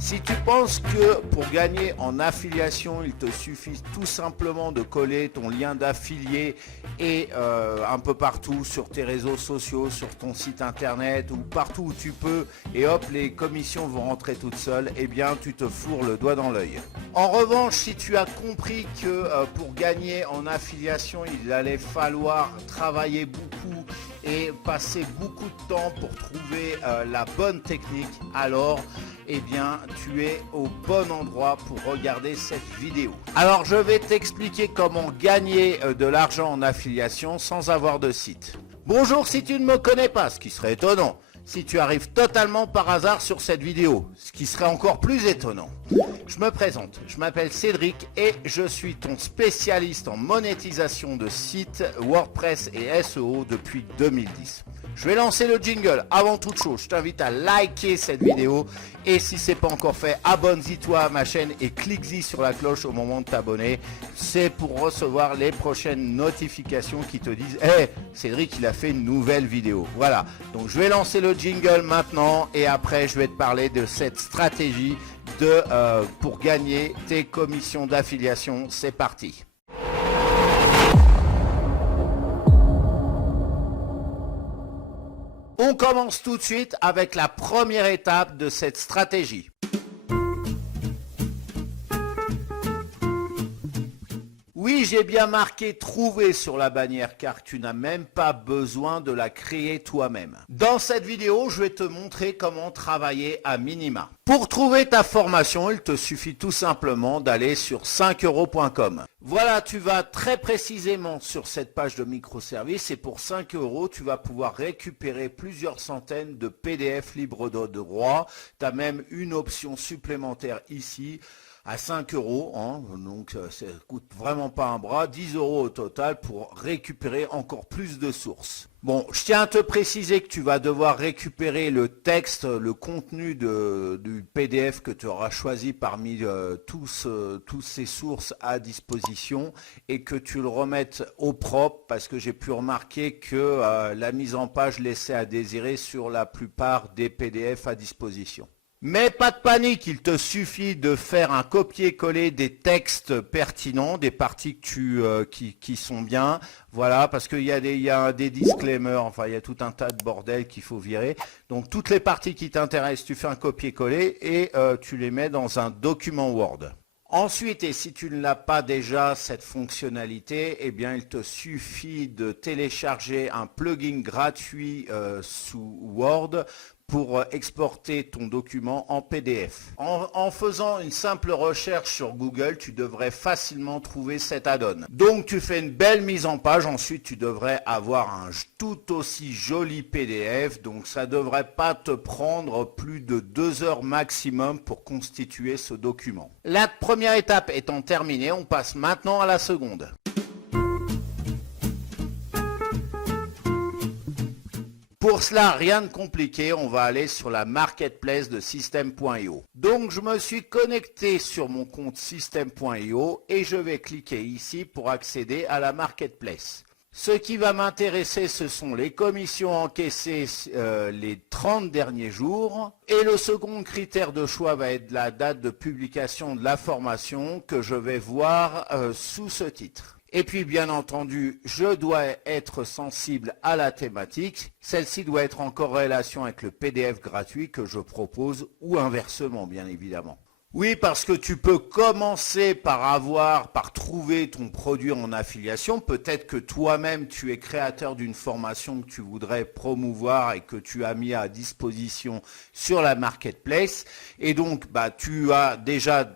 Si tu penses que pour gagner en affiliation, il te suffit tout simplement de coller ton lien d'affilié et un peu partout sur tes réseaux sociaux, sur ton site internet ou partout où tu peux et hop, les commissions vont rentrer toutes seules, eh bien tu te fourres le doigt dans l'œil. En revanche, si tu as compris que pour gagner en affiliation, il allait falloir travailler beaucoup et passer beaucoup de temps pour trouver la bonne technique, alors eh bien tu es au bon endroit pour regarder cette vidéo. Alors je vais t'expliquer comment gagner de l'argent en affiliation sans avoir de site. Bonjour si tu ne me connais pas, ce qui serait étonnant. Si tu arrives totalement par hasard sur cette vidéo, ce qui serait encore plus étonnant. Je me présente, je m'appelle Cédric et je suis ton spécialiste en monétisation de sites WordPress et SEO depuis 2010. Je vais lancer le jingle. Avant toute chose, je t'invite à liker cette vidéo et si ce n'est pas encore fait, abonne-toi à ma chaîne et clique-y sur la cloche au moment de t'abonner. C'est pour recevoir les prochaines notifications qui te disent « Hey, Cédric, il a fait une nouvelle vidéo. » Voilà, donc je vais lancer le jingle maintenant et après je vais te parler de cette stratégie pour gagner tes commissions d'affiliation. C'est parti. On commence tout de suite avec la première étape de cette stratégie. Oui, j'ai bien marqué trouver sur la bannière car tu n'as même pas besoin de la créer toi-même. Dans cette vidéo, je vais te montrer comment travailler à minima. Pour trouver ta formation, il te suffit tout simplement d'aller sur 5euros.com. Voilà, tu vas très précisément sur cette page de microservices et pour 5 euros, tu vas pouvoir récupérer plusieurs centaines de PDF libres de droit. Tu as même une option supplémentaire ici à 5 euros, hein, donc ça coûte vraiment pas un bras, 10 euros au total pour récupérer encore plus de sources. Bon, je tiens à te préciser que tu vas devoir récupérer le texte, le contenu du PDF que tu auras choisi parmi tous ces sources à disposition et que tu le remettes au propre parce que j'ai pu remarquer que la mise en page laissait à désirer sur la plupart des PDF à disposition. Mais pas de panique, il te suffit de faire un copier-coller des textes pertinents, des parties qui sont bien, voilà, parce qu'il y a des disclaimers, enfin il y a tout un tas de bordel qu'il faut virer. Donc toutes les parties qui t'intéressent, tu fais un copier-coller et tu les mets dans un document Word. Ensuite, et si tu ne l'as pas déjà cette fonctionnalité, eh bien il te suffit de télécharger un plugin gratuit sous Word pour exporter ton document en PDF. En faisant une simple recherche sur Google, tu devrais facilement trouver cet add-on. Donc tu fais une belle mise en page, ensuite tu devrais avoir un tout aussi joli PDF, donc ça ne devrait pas te prendre plus de 2 heures maximum pour constituer ce document. La première étape étant terminée, on passe maintenant à la seconde. Pour cela, rien de compliqué, on va aller sur la marketplace de System.io. Donc je me suis connecté sur mon compte System.io et je vais cliquer ici pour accéder à la marketplace. Ce qui va m'intéresser, ce sont les commissions encaissées les 30 derniers jours. Et le second critère de choix va être la date de publication de la formation que je vais voir sous ce titre. Et puis bien entendu, je dois être sensible à la thématique. Celle-ci doit être en corrélation avec le PDF gratuit que je propose ou inversement bien évidemment. Oui, parce que tu peux commencer par trouver ton produit en affiliation. Peut-être que toi-même, tu es créateur d'une formation que tu voudrais promouvoir et que tu as mis à disposition sur la marketplace. Et donc, tu as déjà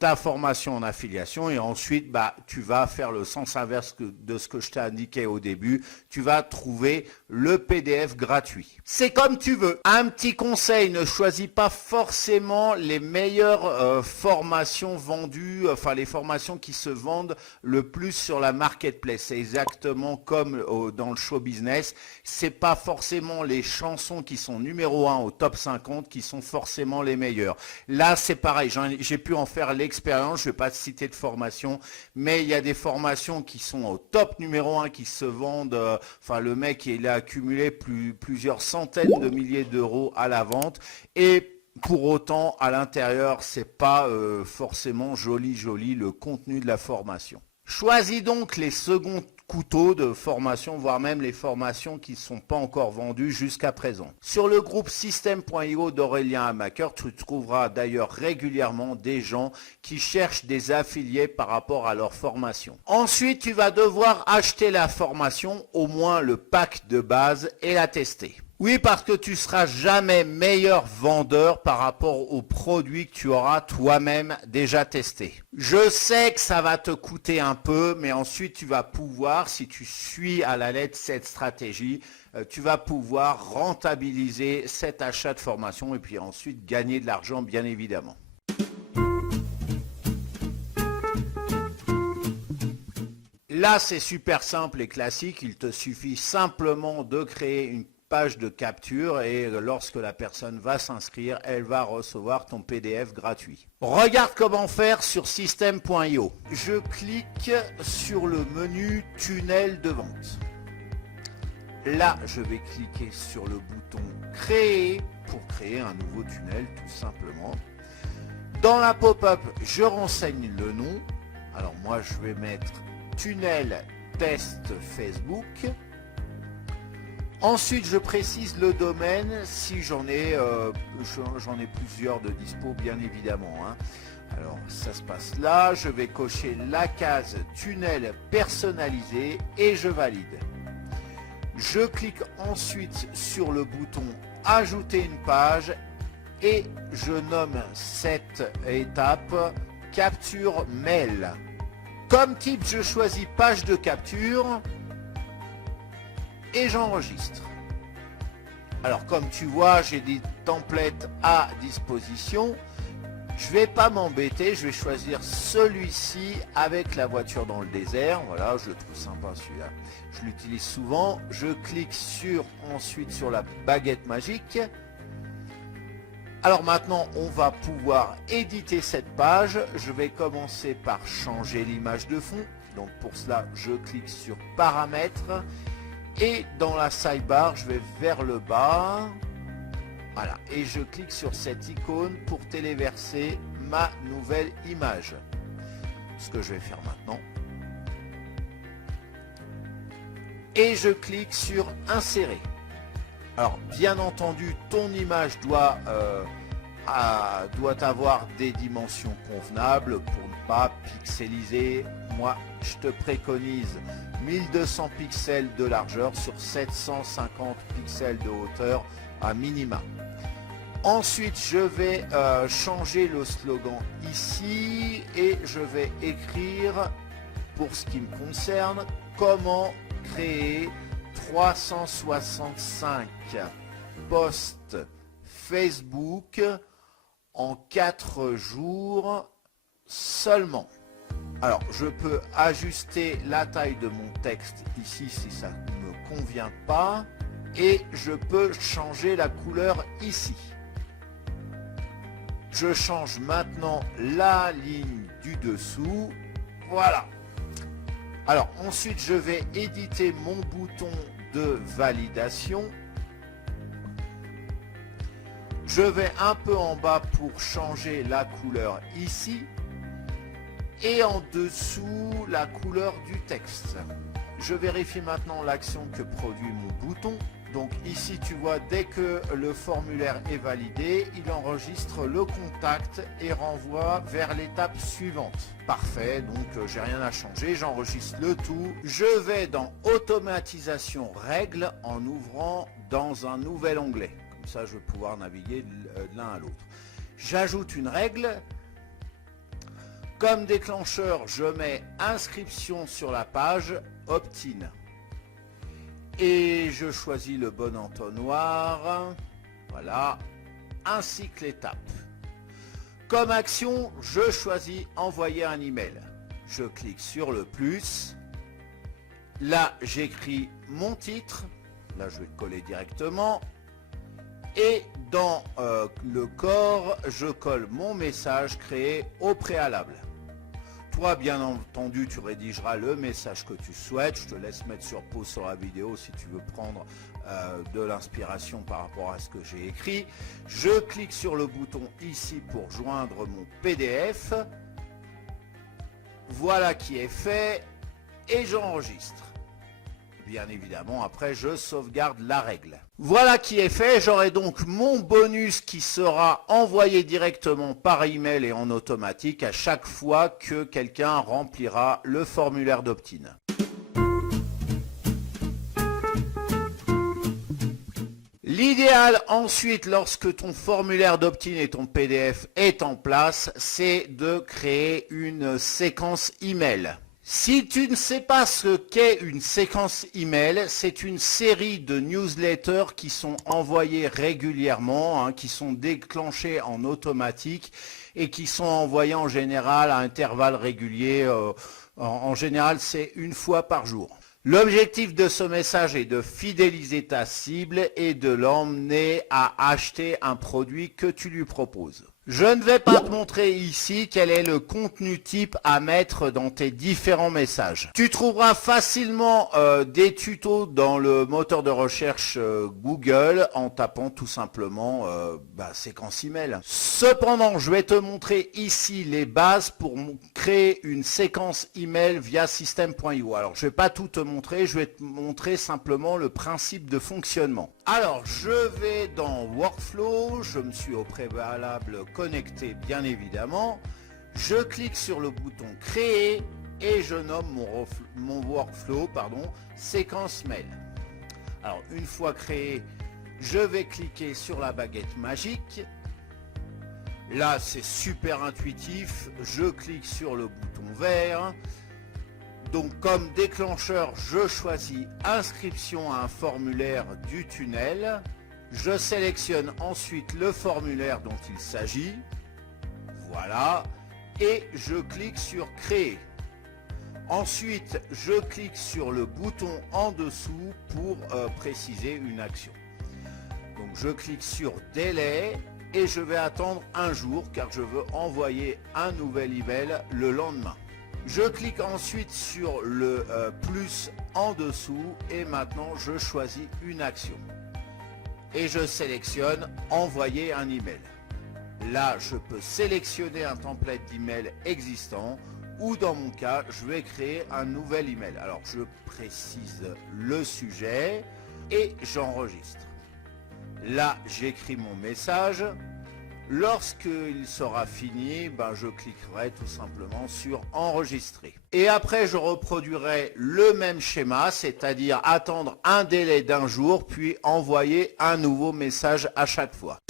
ta formation en affiliation et ensuite, tu vas faire le sens inverse de ce que je t'ai indiqué au début. Tu vas trouver le PDF gratuit. C'est comme tu veux. Un petit conseil, ne choisis pas forcément les meilleures formations vendues, enfin les formations qui se vendent le plus sur la marketplace. C'est exactement comme dans le show business. C'est pas forcément les chansons qui sont numéro 1 au top 50 qui sont forcément les meilleures. Là, c'est pareil. J'ai pu en faire l'expérience. Je vais pas te citer de formation, mais il y a des formations qui sont au top numéro 1 qui se vendent. Enfin, le mec, il a accumulé plusieurs centaines de milliers d'euros à la vente et Pour autant, à l'intérieur, c'est pas forcément joli le contenu de la formation. Choisis donc les seconds couteaux de formation, voire même les formations qui ne sont pas encore vendues jusqu'à présent. Sur le groupe Système.io d'Aurélien Hamaker, tu trouveras d'ailleurs régulièrement des gens qui cherchent des affiliés par rapport à leur formation. Ensuite, tu vas devoir acheter la formation, au moins le pack de base, et la tester. Oui, parce que tu seras jamais meilleur vendeur par rapport aux produits que tu auras toi-même déjà testés. Je sais que ça va te coûter un peu, mais ensuite tu vas pouvoir, si tu suis à la lettre cette stratégie, tu vas pouvoir rentabiliser cet achat de formation et puis ensuite gagner de l'argent, bien évidemment. Là, c'est super simple et classique. Il te suffit simplement de créer une page de capture et lorsque la personne va s'inscrire, elle va recevoir ton PDF gratuit. Regarde comment faire sur Système.io. Je clique sur le menu tunnel de vente. Là, je vais cliquer sur le bouton créer pour créer un nouveau tunnel tout simplement. Dans la pop-up, je renseigne le nom. Alors moi, je vais mettre tunnel test Facebook. Ensuite, je précise le domaine si j'en ai plusieurs de dispo, bien évidemment. Alors, ça se passe là. Je vais cocher la case tunnel personnalisé et je valide. Je clique ensuite sur le bouton ajouter une page et je nomme cette étape capture mail. Comme type, je choisis page de capture. Et j'enregistre. Alors comme tu vois, j'ai des templates à disposition. Je vais pas m'embêter, je vais choisir celui-ci avec la voiture dans le désert. Voilà, je le trouve sympa celui-là. Je l'utilise souvent. Je clique ensuite sur la baguette magique. Alors maintenant, on va pouvoir éditer cette page. Je vais commencer par changer l'image de fond. Donc pour cela, je clique sur paramètres. Et dans la sidebar, je vais vers le bas. Voilà. Et je clique sur cette icône pour téléverser ma nouvelle image. Ce que je vais faire maintenant. Et je clique sur insérer. Alors, bien entendu, ton image doit avoir des dimensions convenables pour ne pas pixeliser. Moi, je te préconise 1200 pixels de largeur sur 750 pixels de hauteur à minima. Ensuite, je vais changer le slogan ici et je vais écrire, pour ce qui me concerne, comment créer 365 posts Facebook en 4 jours seulement. Alors, je peux ajuster la taille de mon texte ici si ça ne me convient pas. Et je peux changer la couleur ici. Je change maintenant la ligne du dessous. Voilà. Alors, ensuite, je vais éditer mon bouton de validation. Je vais un peu en bas pour changer la couleur ici. Et en dessous, la couleur du texte. Je vérifie maintenant l'action que produit mon bouton. Donc ici, tu vois, dès que le formulaire est validé, il enregistre le contact et renvoie vers l'étape suivante. Parfait, donc j'ai rien à changer, j'enregistre le tout. Je vais dans automatisation règles en ouvrant dans un nouvel onglet. Comme ça, je vais pouvoir naviguer de l'un à l'autre. J'ajoute une règle. Comme déclencheur, je mets inscription sur la page, opt-in. Et je choisis le bon entonnoir. Voilà, ainsi que l'étape. Comme action, je choisis envoyer un email. Je clique sur le plus. Là, j'écris mon titre. Là, je vais le coller directement. Et dans le corps, je colle mon message créé au préalable. Toi, bien entendu, tu rédigeras le message que tu souhaites. Je te laisse mettre sur pause sur la vidéo si tu veux prendre de l'inspiration par rapport à ce que j'ai écrit. Je clique sur le bouton ici pour joindre mon PDF. Voilà qui est fait et j'enregistre. Bien évidemment, après je sauvegarde la règle. Voilà qui est fait, j'aurai donc mon bonus qui sera envoyé directement par email et en automatique à chaque fois que quelqu'un remplira le formulaire d'opt-in. L'idéal ensuite, lorsque ton formulaire d'opt-in et ton PDF est en place, c'est de créer une séquence email. Si tu ne sais pas ce qu'est une séquence email, c'est une série de newsletters qui sont envoyés régulièrement, qui sont déclenchés en automatique et qui sont envoyés en général à intervalles réguliers. En général, c'est une fois par jour. L'objectif de ce message est de fidéliser ta cible et de l'emmener à acheter un produit que tu lui proposes. Je ne vais pas te montrer ici quel est le contenu type à mettre dans tes différents messages. Tu trouveras facilement des tutos dans le moteur de recherche Google en tapant tout simplement séquence email. Cependant, je vais te montrer ici les bases pour créer une séquence email via system.io. Alors, je ne vais pas tout te montrer, je vais te montrer simplement le principe de fonctionnement. Alors, je vais dans Workflow, je me suis au préalable connecté bien évidemment. Je clique sur le bouton Créer et je nomme mon workflow, séquence mail. Alors, une fois créé, je vais cliquer sur la baguette magique. Là, c'est super intuitif. Je clique sur le bouton vert. Donc comme déclencheur, je choisis inscription à un formulaire du tunnel. Je sélectionne ensuite le formulaire dont il s'agit. Voilà. Et je clique sur créer. Ensuite, je clique sur le bouton en dessous pour préciser une action. Donc je clique sur délai et je vais attendre un jour car je veux envoyer un nouvel email le lendemain. Je clique ensuite sur le plus en dessous et maintenant je choisis une action. Et je sélectionne envoyer un email. Là, je peux sélectionner un template d'email existant ou dans mon cas, je vais créer un nouvel email. Alors, je précise le sujet et j'enregistre. Là, j'écris mon message. Lorsqu'il sera fini, je cliquerai tout simplement sur enregistrer. Et après, je reproduirai le même schéma, c'est-à-dire attendre un délai d'un jour, puis envoyer un nouveau message à chaque fois.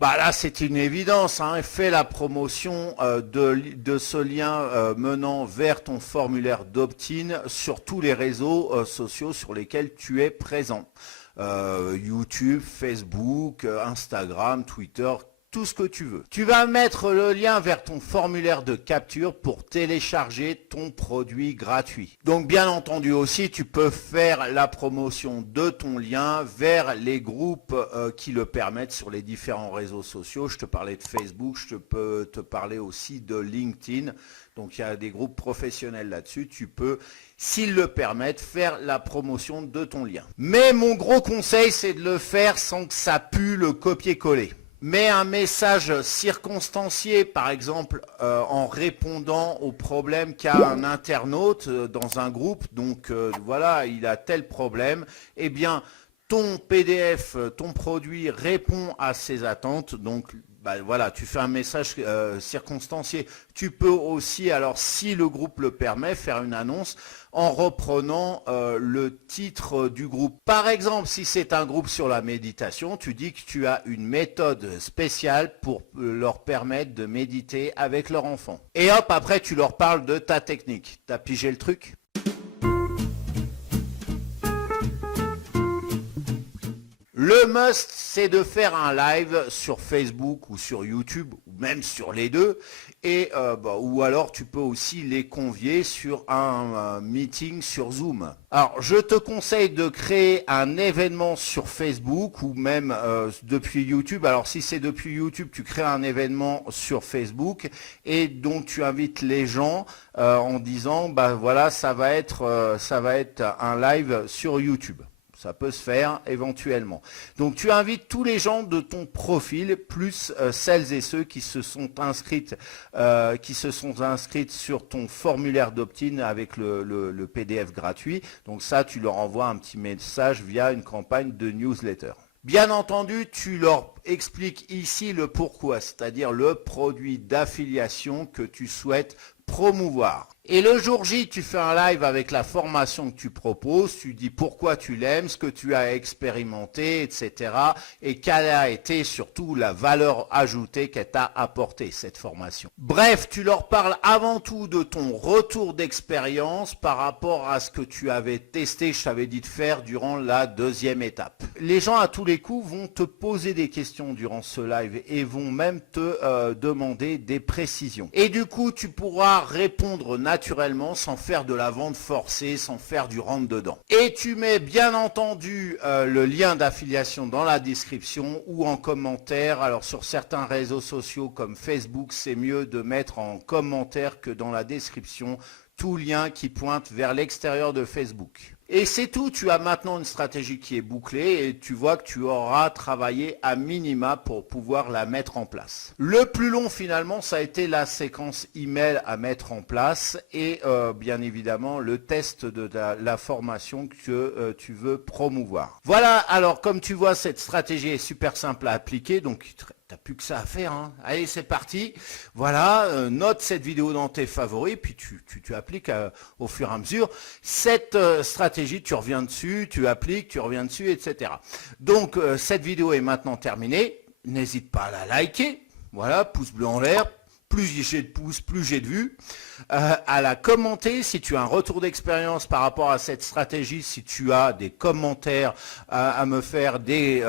Là, c'est une évidence, fais la promotion de ce lien menant vers ton formulaire d'opt-in sur tous les réseaux sociaux sur lesquels tu es présent. YouTube, Facebook, Instagram, Twitter, tout ce que tu veux. Tu vas mettre le lien vers ton formulaire de capture pour télécharger ton produit gratuit. Donc bien entendu aussi, tu peux faire la promotion de ton lien vers les groupes qui le permettent sur les différents réseaux sociaux. Je te parlais de Facebook, je peux te parler aussi de LinkedIn. Donc il y a des groupes professionnels là-dessus, tu peux, s'ils le permettent, faire la promotion de ton lien. Mais mon gros conseil, c'est de le faire sans que ça pue le copier-coller. Mets un message circonstancié, par exemple, en répondant au problème qu'a un internaute dans un groupe. Donc voilà, il a tel problème. Eh bien, ton PDF, ton produit répond à ses attentes. Donc voilà, tu fais un message circonstancié. Tu peux aussi, alors si le groupe le permet, faire une annonce en reprenant le titre du groupe. Par exemple, si c'est un groupe sur la méditation, tu dis que tu as une méthode spéciale pour leur permettre de méditer avec leur enfant. Et hop, après tu leur parles de ta technique. T'as pigé le truc ? Le must, c'est de faire un live sur Facebook ou sur YouTube, ou même sur les deux, et ou alors tu peux aussi les convier sur un meeting sur Zoom. Alors, je te conseille de créer un événement sur Facebook ou même depuis YouTube. Alors, si c'est depuis YouTube, tu crées un événement sur Facebook et donc tu invites les gens en disant, bah voilà, ça va être un live sur YouTube. Ça peut se faire éventuellement. Donc tu invites tous les gens de ton profil, plus celles et ceux qui se sont inscrites sur ton formulaire d'opt-in avec le PDF gratuit. Donc ça, tu leur envoies un petit message via une campagne de newsletter. Bien entendu, tu leur expliques ici le pourquoi, c'est-à-dire le produit d'affiliation que tu souhaites promouvoir. Et le jour J, tu fais un live avec la formation que tu proposes, tu dis pourquoi tu l'aimes, ce que tu as expérimenté, etc. Et quelle a été surtout la valeur ajoutée qu'elle t'a apporté, cette formation. Bref, tu leur parles avant tout de ton retour d'expérience par rapport à ce que tu avais testé, je t'avais dit de faire durant la deuxième étape. Les gens à tous les coups vont te poser des questions durant ce live et vont même te demander des précisions. Et du coup, tu pourras répondre naturellement sans faire de la vente forcée, sans faire du rentre-dedans. Et tu mets bien entendu le lien d'affiliation dans la description ou en commentaire. Alors sur certains réseaux sociaux comme Facebook, c'est mieux de mettre en commentaire que dans la description tout lien qui pointe vers l'extérieur de Facebook. Et c'est tout, tu as maintenant une stratégie qui est bouclée et tu vois que tu auras travaillé à minima pour pouvoir la mettre en place. Le plus long finalement, ça a été la séquence email à mettre en place et bien évidemment le test de la formation que tu veux promouvoir. Voilà, alors comme tu vois, cette stratégie est super simple à appliquer, donc t'as plus que ça à faire, hein. Allez, c'est parti. Voilà, note cette vidéo dans tes favoris, puis tu appliques au fur et à mesure. Cette stratégie, tu reviens dessus, tu appliques, tu reviens dessus, etc. Donc, cette vidéo est maintenant terminée. N'hésite pas à la liker. Voilà, pouce bleu en l'air. Plus j'ai de pouces, plus j'ai de vues. À la commenter si tu as un retour d'expérience par rapport à cette stratégie, si tu as des commentaires à me faire, des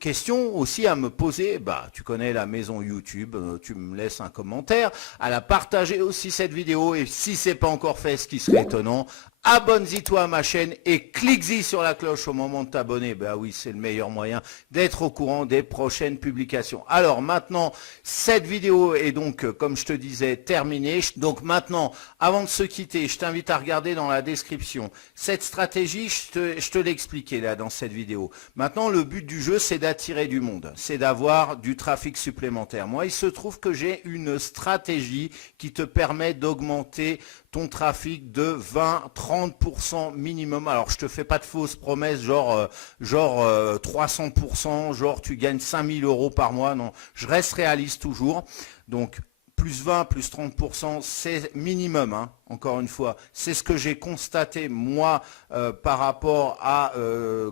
questions aussi à me poser, bah tu connais la maison YouTube, tu me laisses un commentaire. À la partager aussi cette vidéo et si c'est pas encore fait, ce qui serait étonnant, abonne-y toi à ma chaîne et clique-y sur la cloche au moment de t'abonner. Ben oui, c'est le meilleur moyen d'être au courant des prochaines publications. Alors maintenant, cette vidéo est donc, comme je te disais, terminée. Donc maintenant, avant de se quitter, je t'invite à regarder dans la description. Cette stratégie, je te l'ai expliqué là dans cette vidéo. Maintenant, le but du jeu, c'est d'attirer du monde. C'est d'avoir du trafic supplémentaire. Moi, il se trouve que j'ai une stratégie qui te permet d'augmenter ton trafic de 20-30% minimum. Alors, je te fais pas de fausses promesses, genre 300%, genre tu gagnes 5000 € par mois. Non, je reste réaliste toujours. Donc, plus 20, plus 30%, c'est minimum, hein, encore une fois. C'est ce que j'ai constaté, moi, par rapport à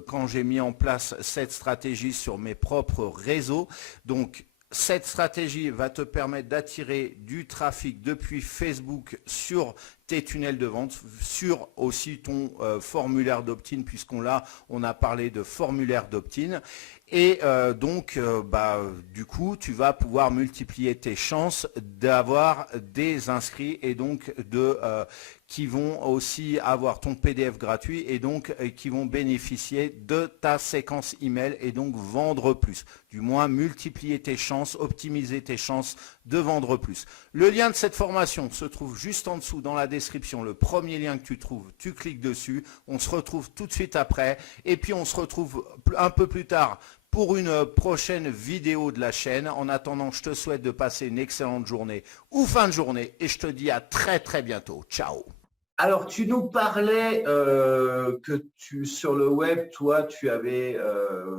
quand j'ai mis en place cette stratégie sur mes propres réseaux. Donc, cette stratégie va te permettre d'attirer du trafic depuis Facebook sur tes tunnels de vente, sur aussi ton formulaire d'opt-in, puisqu'on a parlé de formulaire d'opt-in. Et du coup, tu vas pouvoir multiplier tes chances d'avoir des inscrits et donc qui vont aussi avoir ton PDF gratuit et donc qui vont bénéficier de ta séquence email et donc vendre plus. Du moins, multiplier tes chances, optimiser tes chances de vendre plus. Le lien de cette formation se trouve juste en dessous dans la description. Le premier lien que tu trouves, tu cliques dessus. On se retrouve tout de suite après et puis on se retrouve un peu plus tard pour une prochaine vidéo de la chaîne. En attendant, je te souhaite de passer une excellente journée ou fin de journée et je te dis à très très bientôt. Ciao. Alors, tu nous parlais sur le web, toi, tu avais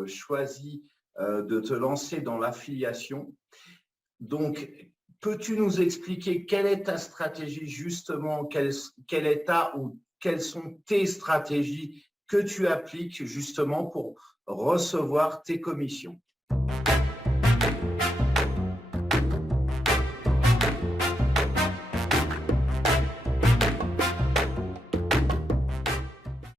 choisi de te lancer dans l'affiliation. Donc, peux-tu nous expliquer quelle est ta stratégie justement, quelle est ou quelles sont tes stratégies que tu appliques justement pour recevoir tes commissions?